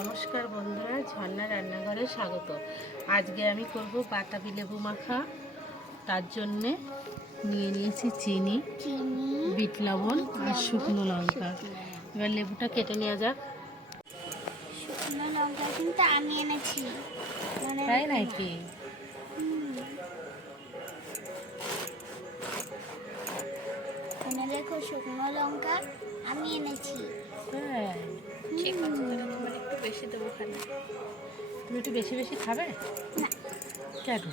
নমস্কার বন্ধুরা, ঝর্ণা রান্নাঘরে স্বাগত। আজকে আমি করব বাতাবি লেবু মাখা। তার জন্যে নিয়ে নিয়েছি চিনি, বিট লবণ আর শুকনো লঙ্কা। এবার লেবুটা কেটে নেওয়া যাক। শুকনো লঙ্কা কিন্তু আমি এনেছি। তাই নাকি? এনে দেখো, শুকনো লঙ্কা আমি এনেছি। হ্যাঁ, ঠিক আছে, তাহলে তোমার একটু বেশি দেবো। খাবে? তুমি একটু বেশি বেশি খাবে? না, কেন?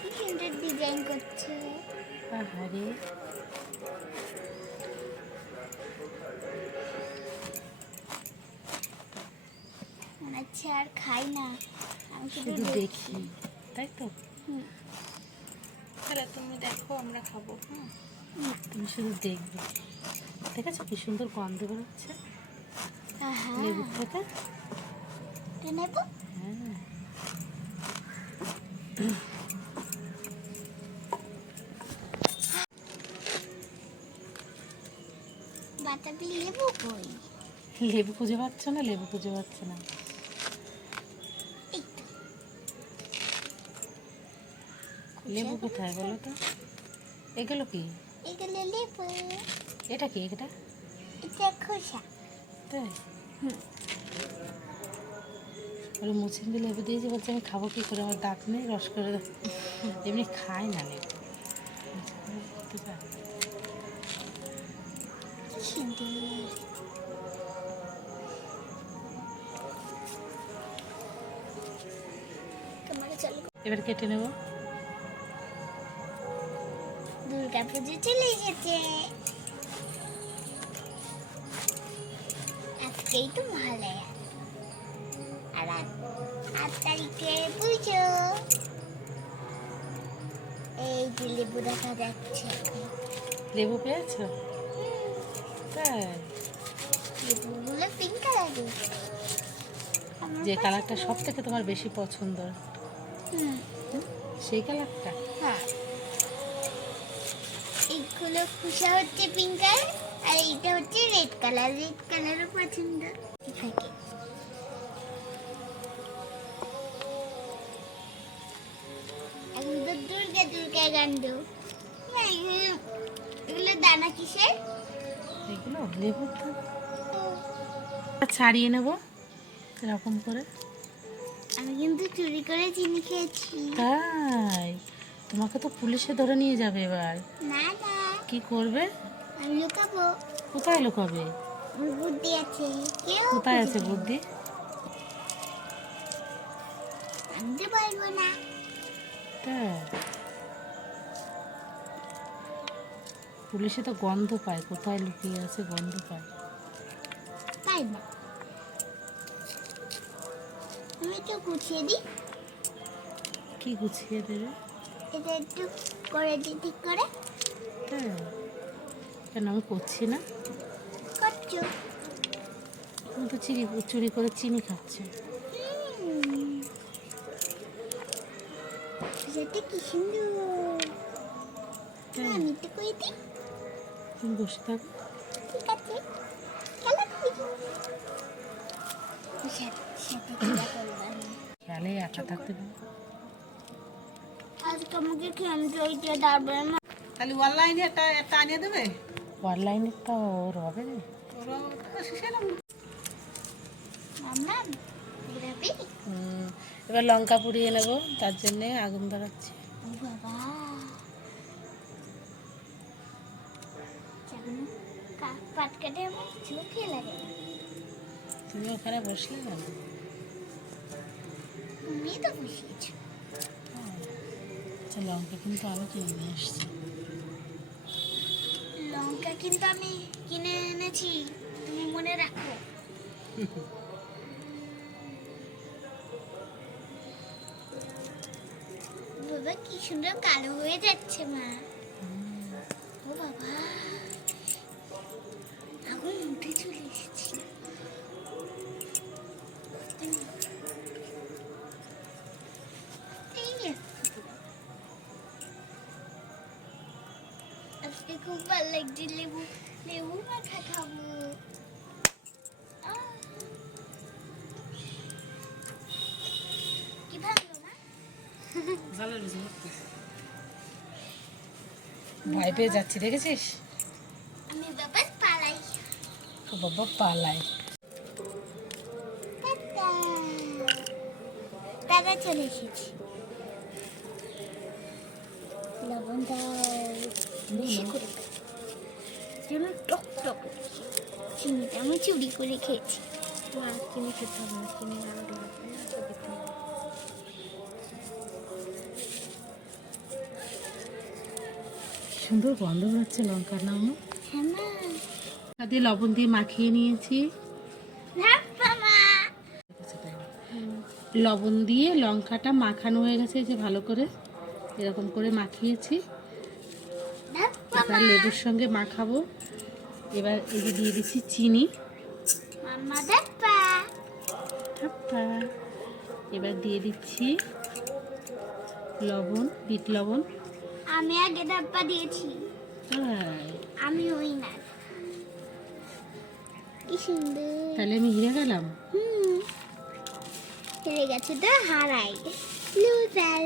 কি সুন্দর ডিজাইন করছে। আরে মনে হচ্ছে আর খাই না, আমি শুধু শুধু দেখি। দেখি, তাই তো? তাহলে তুমি দেখো, আমরা খাবো। তুমি শুধু দেখবে। দেখেছো কি সুন্দর গন্ধ বেরোচ্ছে আহা, লেবুর থেকে? এটা নেব। হ্যাঁ, বাতাবি লেবু কই? লেবু খুঁজে পাচ্ছ না? লেবু খুঁজে পাচ্ছ না? এই তো। লেবু কোথায় বলো তো? এগুলো কি? এগুলো লেবু। এটা কি? এটা এটা খোসা। তাই? বলে মুসিন্দি লেবু দিয়েছি, বলছে আমি খাবো কি করে, আমার দাঁত নেই, রস করে দাও। এমনি খাই না লেবু। খেতে পারে না। কি সুন্দর। তোমার চলো, এবার কেটে নেবো। দুর্গা পুজো চলে এসেছে। আজকেই তো মহালয়া, আর 8 তারিখে পুজো। এই যে লেবু দেখা যাচ্ছে। লেবু পেয়েছো? তাই? লেবুগুলো পিঙ্ক কালারের। যে কালারটা সব থেকে তোমার বেশি পছন্দ, হুম, সেই কালারটা? হ্যাঁ। এইগুলো খুশা হচ্ছে পিঙ্ক কালার, আর এইটা হচ্ছে রেড কালার। রেড কালারও পছন্দ থাকে। এখন তো দুর্গা দুর্গা গান্ড। এগুলো দানা কিসের? এগুলো লেবুর দানা। ছাড়িয়ে নেবো এরকম করে। আমি কিন্তু চুরি করে চিনি খেয়েছি। তাই? তোমাকে তো পুলিশে ধরে নিয়ে যাবে এবার। না না, কি করবে? আমি লুকাবো। কোথায় লুকাবে? আমার বুদ্ধি আছে, কেউ কোথায় খুঁজে আছে পাবে না। বুদ্ধি? আনতে পারবো না। তাই? পুলিশে তো গন্ধ পায়, কোথায় লুকিয়ে আছে গন্ধ পায়। পাই না। আমি একটু গুছিয়ে দিই। কি গুছিয়ে দেবে? এটা একটু করে দিই ঠিক করে। তাই? কেন আমি করছি না? করছো? তুমি তো চুরি করে চিনি খাচ্ছে। সেটা কি সুন্দর। তাই? আমি একটু করে দিই। তুমি বসে থাকো। ঠিক আছে, খেলা করি। সাথে খেলা করলাম। খেয়ালে একা থাকতে পারো। আজকে আমাকে খেলতে হইতে তারপরে তাহলে অনলাইনে একটা আনিয়ে দেবে। অনলাইনেরটা ওর হবে না। আমরা বেরাবি। এবার লঙ্কা পুড়িয়ে নেব, তার জন্যে আগুন ধরাচ্ছি। ও বাবা, পাট কাটে আমার চোখে লাগে না। তুমি ওখানে বসলে না? তুমি তো বসিয়েছ। আচ্ছা, লঙ্কা কিন্তু আমি কিনে নিয়ে এসছি। লঙ্কা কিন্তু আমি কিনে এনেছি, তুমি মনে রাখো। বাবা কি সুন্দর কালো হয়ে যাচ্ছে মা। ও বাবা, আগুন উঠে চলে এসেছে। এই যে, আজকে খুব ভালো লাগছে, লেবু লেবু মাখা খাবো। ভয় পেয়ে যাচ্ছি, দেখেছিস? আমি বাবা পালাই। ও বাবা পালায়। টাটা। দাদা চলে এসেছি। লবণ দাও বেশি করে, যেন টক টক। চিনিটা আমি চুরি করে খেয়েছি। না, চিনি খেতে হবে না, চিনি আরো লাগবে না, তো দিতে হবে। সুন্দর গন্ধ হচ্ছে লঙ্কার নাম। হ্যাঁ মা। দিয়ে লবণ দিয়ে মাখিয়ে নিয়েছি। মা। লবণ দিয়ে লঙ্কাটা মাখানো হয়ে গেছে, এই যে ভালো করে এরকম করে মাখিয়েছি। এবার লেবুর সঙ্গে মাখাবো। এবার এই যে দিয়ে দিচ্ছি চিনি। মাম্মা ডাপ্পা। ঠাপ্পা। এবার দিয়ে দিচ্ছি লবণ, বিট লবণ। আমি আগে ডাব্বা দিয়েছি। তাই? আমি উইনার। কি সুন্দর। তাহলে আমি হেরে গেলাম। হেরে গেছে তো হারাই। লুজার।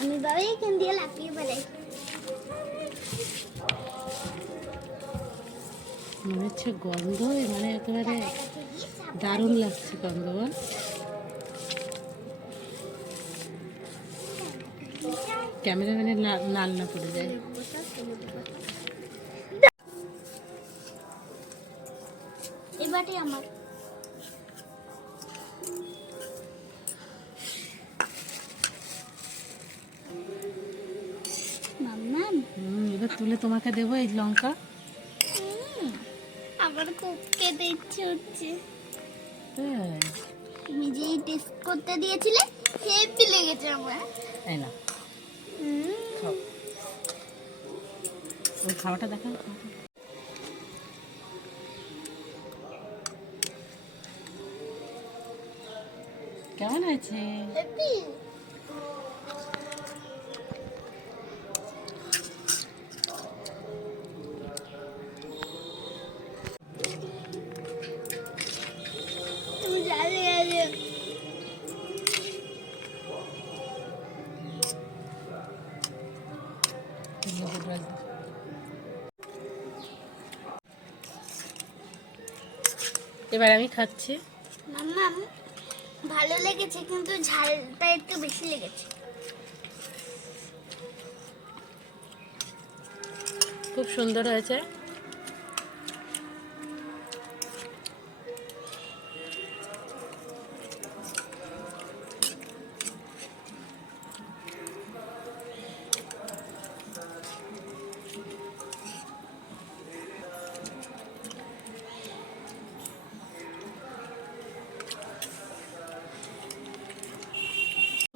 আমি বাবা এখান দিয়ে লাফিয়ে বেড়াই। মনে হচ্ছে গন্ধ, মানে একেবারে দারুণ লাগছে গন্ধ। বল ক্যামেরাম্যানের লাল না পড়ে যায়। এবারে আমার মাম্মা। এবার তুলে তোমাকে দেবো এই লঙ্কা। আমার খুব খেতে ইচ্ছে হচ্ছে। তাই? তুমি যেই টেস্ট করতে দিয়েছিলে হেভি লেগেছে আমার। তাই না? খাও, ওই খাওয়াটা দেখা। কেমন আছে? হেভি। তুমি জানে জানে। এবার আমি খাচ্ছি। মাম্মা ভালো লেগেছে, কিন্তু ঝালটা একটু বেশি লেগেছে। খুব সুন্দর হয়েছে।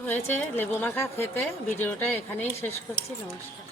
হয়েছে লেবু মাখা খেতে। ভিডিওটা এখানেই শেষ করছি। নমস্কার।